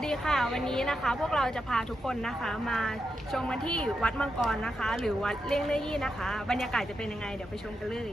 วัสดีค่ะ วันนี้นะคะพวกเราจะพาทุกคนนะคะมาชมกันที่วัดมังกรนะคะ หรือวัดเล่งเล่ยี่นะคะ บรรยากาศจะเป็นยังไงเดี๋ยวไปชมกันเลย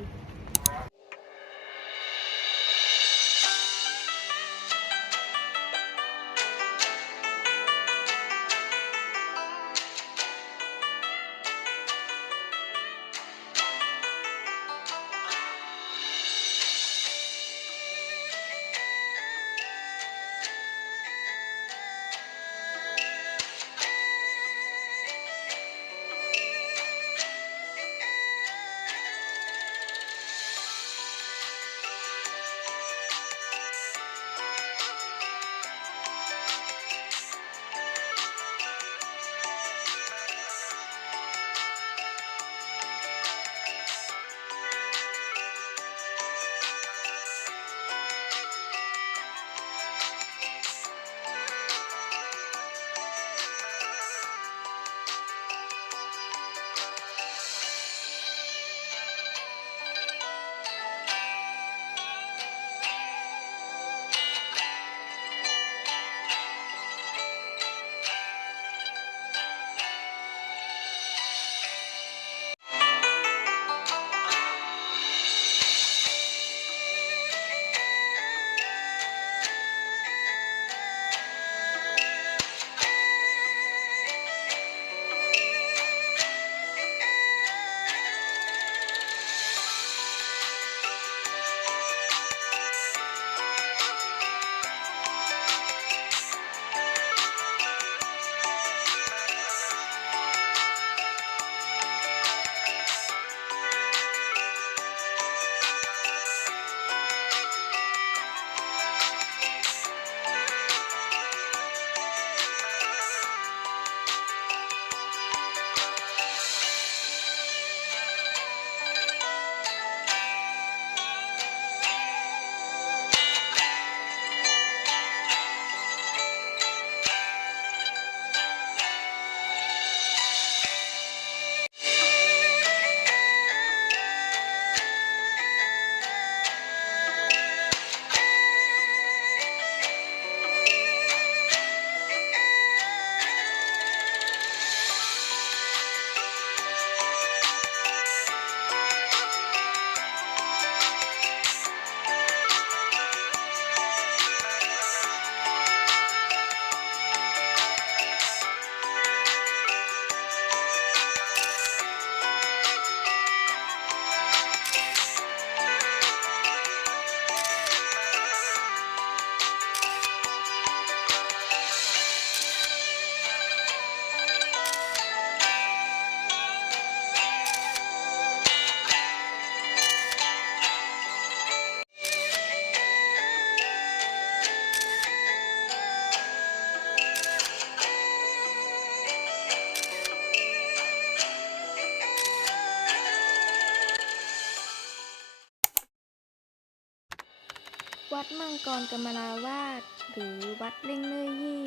วัดมังกรกมลาวาสหรือวัดเล่งเล่ยยี่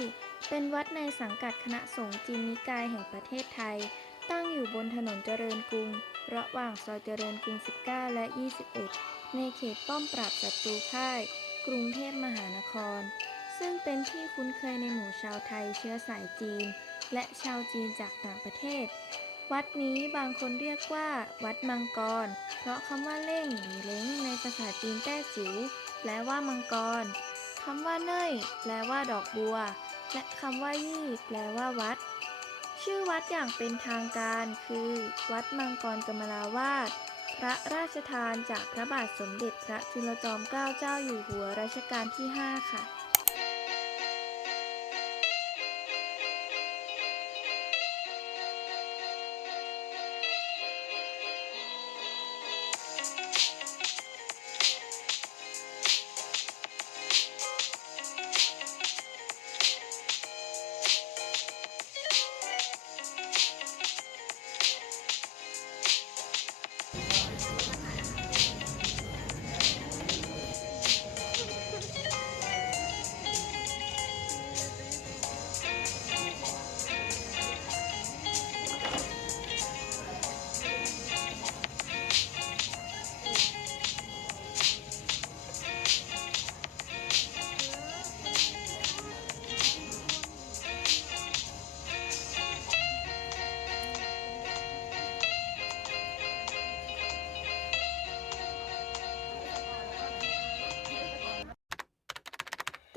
เป็นวัดในสังกัดคณะสงฆ์จีนนิกายแห่งประเทศไทย ตั้งอยู่บนถนนเจริญกรุง ระหว่างซอยเจริญกรุง 19 และ 21 ในเขตป้อมปราบศัตรูพ่าย กรุงเทพมหานคร ซึ่งเป็นที่คุ้นเคยในหมู่ชาวไทยเชื้อสายจีน และชาวจีนจากต่างประเทศ วัดนี้บางคนเรียกว่า วัดมังกร เพราะคำว่าเล่งหรือเล้งในภาษาจีนแต้จิ๋ว แปลว่ามังกรคำว่าเน่ยแปลว่าดอกบัว และคำว่ายี่ แปลว่าวัด ชื่อวัดอย่างเป็นทางการคือ วัดมังกรกมลาวาสพระราชทานจากพระบาทสมเด็จพระจุลจอมเกล้าเจ้าอยู่หัวรัชกาลที่ 5 ค่ะ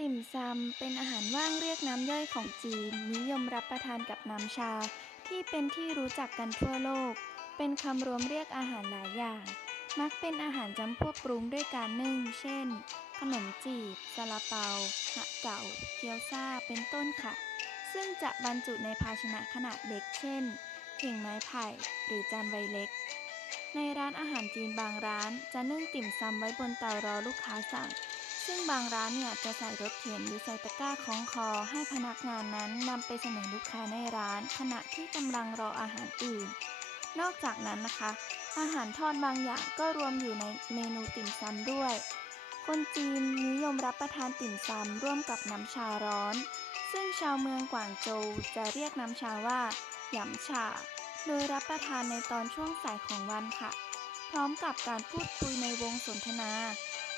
ติ่มซำเป็นอาหารว่างเรียกน้ำย่อยของจีน นิยมรับประทานกับน้ำชา ที่เป็นที่รู้จักกันทั่วโลก เป็นคำรวมเรียกอาหารหลายอย่าง มักเป็นอาหารจำพวกปรุงด้วยการนึ่ง เช่น ขนมจีบซาลาเปาหะเก่า เกี๊ยวซาเป็นต้นค่ะ ซึ่งจะบรรจุในภาชนะขนาดเล็ก เช่นเข่งไม้ไผ่ หรือจานใบเล็ก ในร้านอาหารจีนบางร้าน จะนึ่งติ่มซำไว้บนเตารอลูกค้าสั่ง ซึ่งบางร้านเนี่ยจะใส่รถเข็นหรือใส่ตะกร้าคล้องคอให้พนักงานนั้นนำไปเสนอลูกค้าในร้าน ขณะที่กำลังรออาหารอื่น นอกจากนั้นนะคะ อาหารทอดบางอย่างก็รวมอยู่ในเมนูติ่มซำด้วย คนจีนนิยมรับประทานติ่มซำร่วมกับน้ำชาร้อน ซึ่งชาวเมืองกวางโจวจะเรียกน้ำชาว่าหยำชา โดยรับประทานในตอนช่วงสายของวันค่ะ พร้อมกับการพูดคุยในวงสนทนา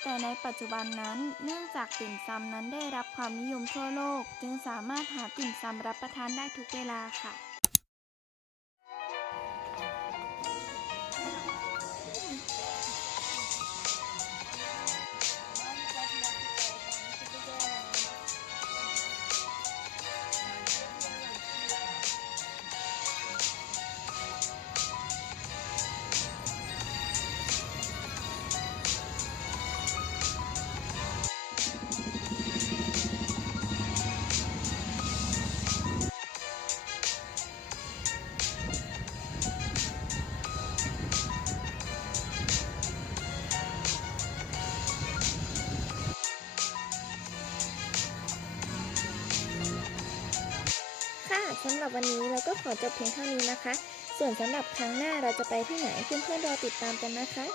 แต่ในปัจจุบันนั้นเนื่องจากติ่มซำนั้นได้รับความนิยมทั่วโลก จึงสามารถหาติ่มซำรับประทานได้ทุกเวลาค่ะ สำหรับวันนี้เราก็ขอจบเพียงเท่านี้นะคะ ส่วนสำหรับครั้งหน้าเราจะไปที่ไหนเพื่อนๆรอติดตามกันนะคะ